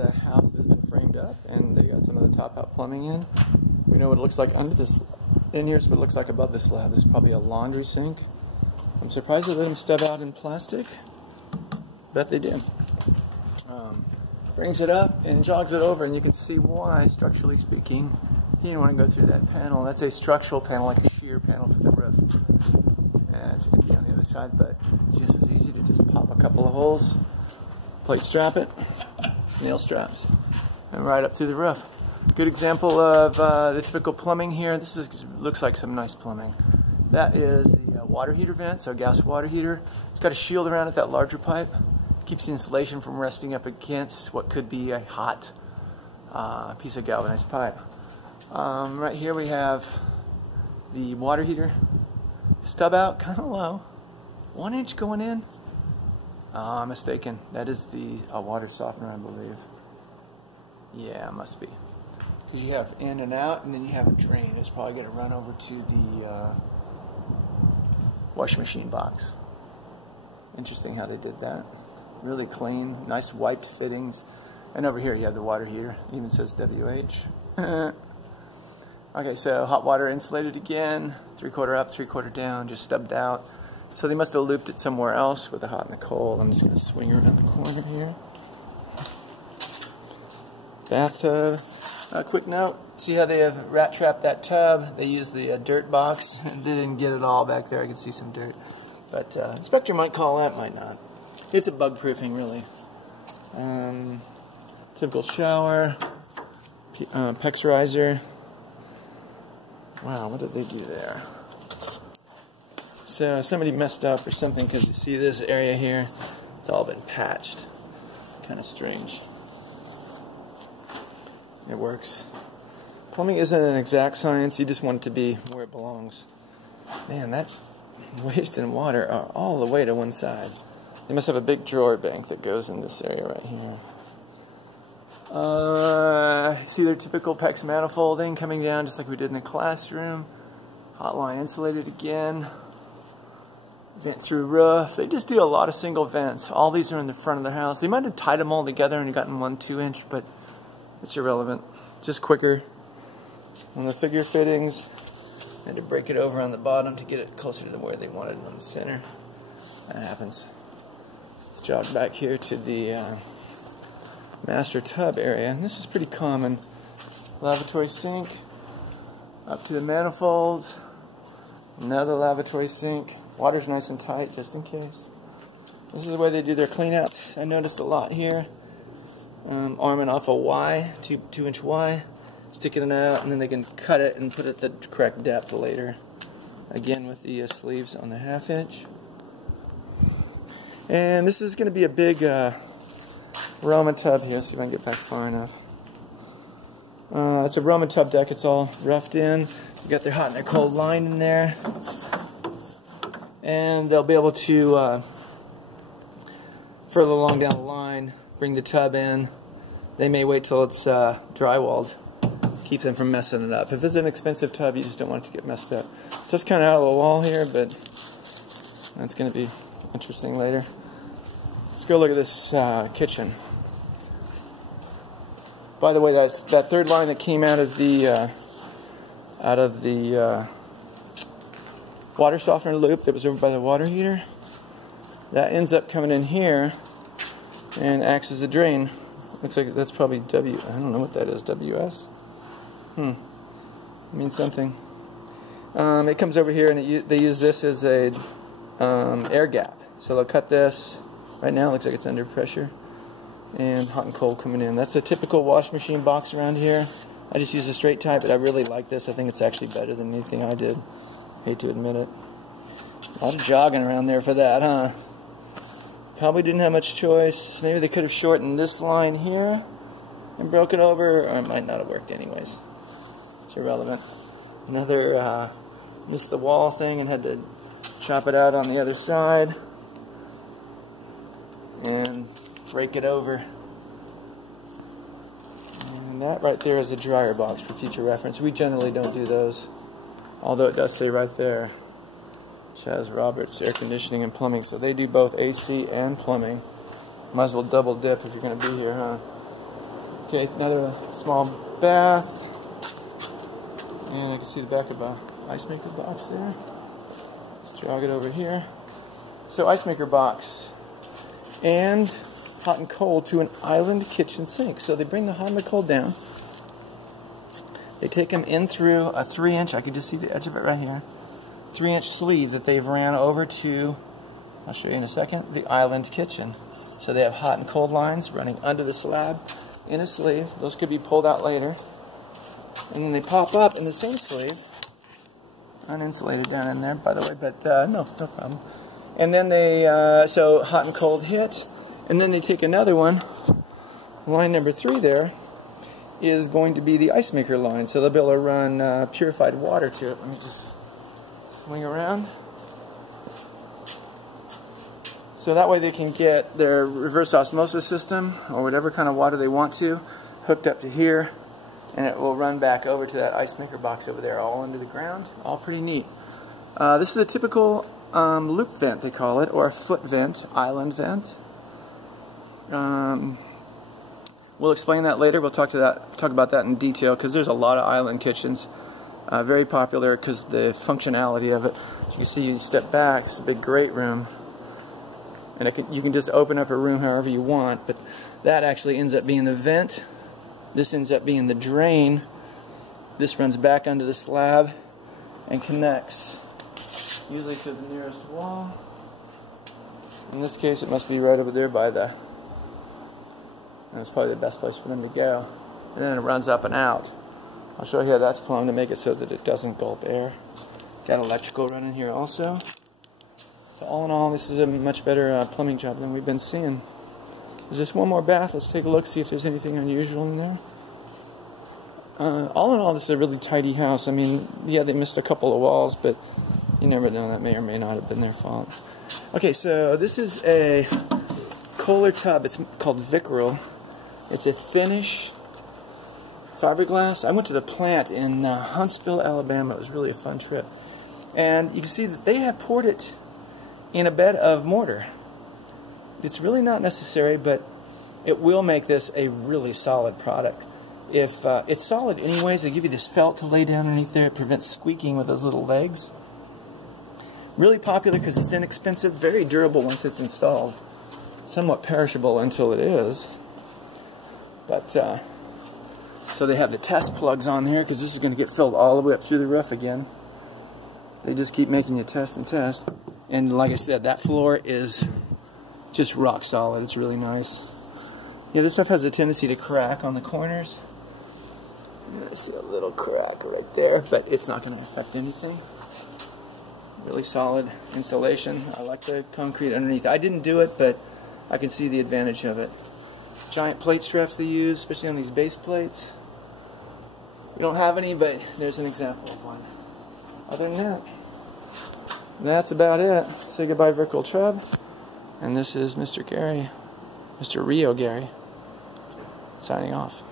at a house that's been framed up, and they got some of the top-out plumbing in. We know what it looks like under this. In here's what it looks like above this slab. This is probably a laundry sink. I'm surprised they let them stub out in plastic. Bet they did. Brings it up and jogs it over, and you can see why, structurally speaking, he didn't want to go through that panel. That's a structural panel, like a shear panel for the roof. And it's going to be on the other side, but it's just as easy to just pop a couple of holes, plate strap it, nail straps, and right up through the roof. Good example of the typical plumbing here. This looks like some nice plumbing. That is the water heater vent, so gas water heater. It's got a shield around it, that larger pipe. Keeps the insulation from resting up against what could be a hot piece of galvanized pipe. Right here we have the water heater. Stub out, kind of low. 1 inch going in. I'm mistaken. That is the water softener, I believe. Yeah, it must be. Because you have in and out, and then you have a drain. It's probably going to run over to the washing machine box. Interesting how they did that. Really clean, nice wiped fittings. And over here you have the water heater. It even says WH. Okay, so hot water insulated again. 3/4 up, 3/4 down, just stubbed out. So they must have looped it somewhere else with the hot and the cold. I'm just going to swing around the corner here. Bathtub. Quick note, see how they have rat trapped that tub? They used the dirt box. They didn't get it all back there. I can see some dirt. But inspector might call that, might not. It's a bug proofing, really. Typical shower, Pexerizer. Wow, what did they do there? So somebody messed up or something, because you see this area here, it's all been patched. Kind of strange. It works. Plumbing isn't an exact science, you just want it to be where it belongs. Man, that waste and water are all the way to one side. They must have a big drawer bank that goes in this area right here. See their typical PEX manifolding coming down just like we did in the classroom. Hotline insulated again. Vent through roof. They just do a lot of single vents. All these are in the front of their house. They might have tied them all together and gotten 1 2-inch, but it's irrelevant. Just quicker. On the figure fittings, I had to break it over on the bottom to get it closer to where they wanted it on the center. That happens. Let's jog back here to the master tub area. And this is pretty common. Lavatory sink, up to the manifolds, another lavatory sink. Water's nice and tight just in case. This is the way they do their cleanouts. I noticed a lot here. Arming off a Y, 2-inch Y, sticking it out, and then they can cut it and put it at the correct depth later. Again with the sleeves on the 1/2 inch. And this is going to be a big Roman tub here. See if I can get back far enough. It's a Roman tub deck. It's all roughed in. You got their hot and their cold line in there, and they'll be able to further along down the line bring the tub in. They may wait till it's drywalled. Keeps them from messing it up. If it's an expensive tub, you just don't want it to get messed up. Stuff's kind of out of the wall here, but that's going to be interesting later. Let's go look at this kitchen. By the way, that third line that came out of the water softener loop that was over by the water heater, that ends up coming in here and acts as a drain. Looks like that's probably W. I don't know what that is. WS. It means something. It comes over here, and they use this as a air gap. So they'll cut this. Right now it looks like it's under pressure. And hot and cold coming in. That's a typical wash machine box around here. I just use a straight type, but I really like this. I think it's actually better than anything I did. Hate to admit it. A lot of jogging around there for that, huh? Probably didn't have much choice. Maybe they could have shortened this line here and broke it over, or it might not have worked anyways. It's irrelevant. Another missed the wall thing and had to chop it out on the other side and break it over. And that right there is a dryer box for future reference. We generally don't do those, although it does say right there Chaz Roberts Air Conditioning and Plumbing. So they do both AC and plumbing. Might as well double dip if you're going to be here, huh? Okay, another small bath. And I can see the back of a ice maker box there. Let's jog it over here. So ice maker box. And hot and cold to an island kitchen sink. So they bring the hot and the cold down. They take them in through a 3-inch, I can just see the edge of it right here, 3-inch sleeve that they've ran over to, I'll show you in a second, the island kitchen. So they have hot and cold lines running under the slab in a sleeve. Those could be pulled out later. And then they pop up in the same sleeve, uninsulated down in there, by the way, but no problem. And then they, so hot and cold hit, and then they take another one, line number 3 there, is going to be the ice maker line, so they'll be able to run purified water to it. Let me just swing around. So that way they can get their reverse osmosis system, or whatever kind of water they want to, hooked up to here, and it will run back over to that ice maker box over there, all under the ground. All pretty neat. This is a typical loop vent, they call it, or a foot vent, island vent. We'll explain that later. We'll talk about that in detail, because there's a lot of island kitchens. Very popular because the functionality of it. As you can see, you step back, it's a big great room. And you can just open up a room however you want, but that actually ends up being the vent. This ends up being the drain. This runs back under the slab and connects usually to the nearest wall. In this case, it must be right over there by the... That's probably the best place for them to go. And then it runs up and out. I'll show you how that's plumbed to make it so that it doesn't gulp air. Got electrical running here also. So all in all, this is a much better plumbing job than we've been seeing. There's just one more bath. Let's take a look, see if there's anything unusual in there. All in all, this is a really tidy house. I mean, yeah, they missed a couple of walls, but you never know. That may or may not have been their fault. Okay, so this is a Kohler tub. It's called Vicryl. It's a thinnish fiberglass. I went to the plant in Huntsville, Alabama. It was really a fun trip. And you can see that they have poured it in a bed of mortar. It's really not necessary, but it will make this a really solid product. If it's solid anyways, they give you this felt to lay down underneath there. It prevents squeaking with those little legs. Really popular because it's inexpensive, very durable once it's installed. Somewhat perishable until it is. But, so they have the test plugs on here because this is going to get filled all the way up through the roof again. They just keep making you test and test. And like I said, that floor is just rock solid. It's really nice. Yeah, this stuff has a tendency to crack on the corners. I see a little crack right there, but it's not going to affect anything. Really solid installation. I like the concrete underneath. I didn't do it, but I can see the advantage of it. Giant plate straps they use, especially on these base plates. We don't have any, but there's an example of one. Other than that, that's about it. Say goodbye, Vicryl Tub. And this is Mr. Gary, Mr. Rio Gary, signing off.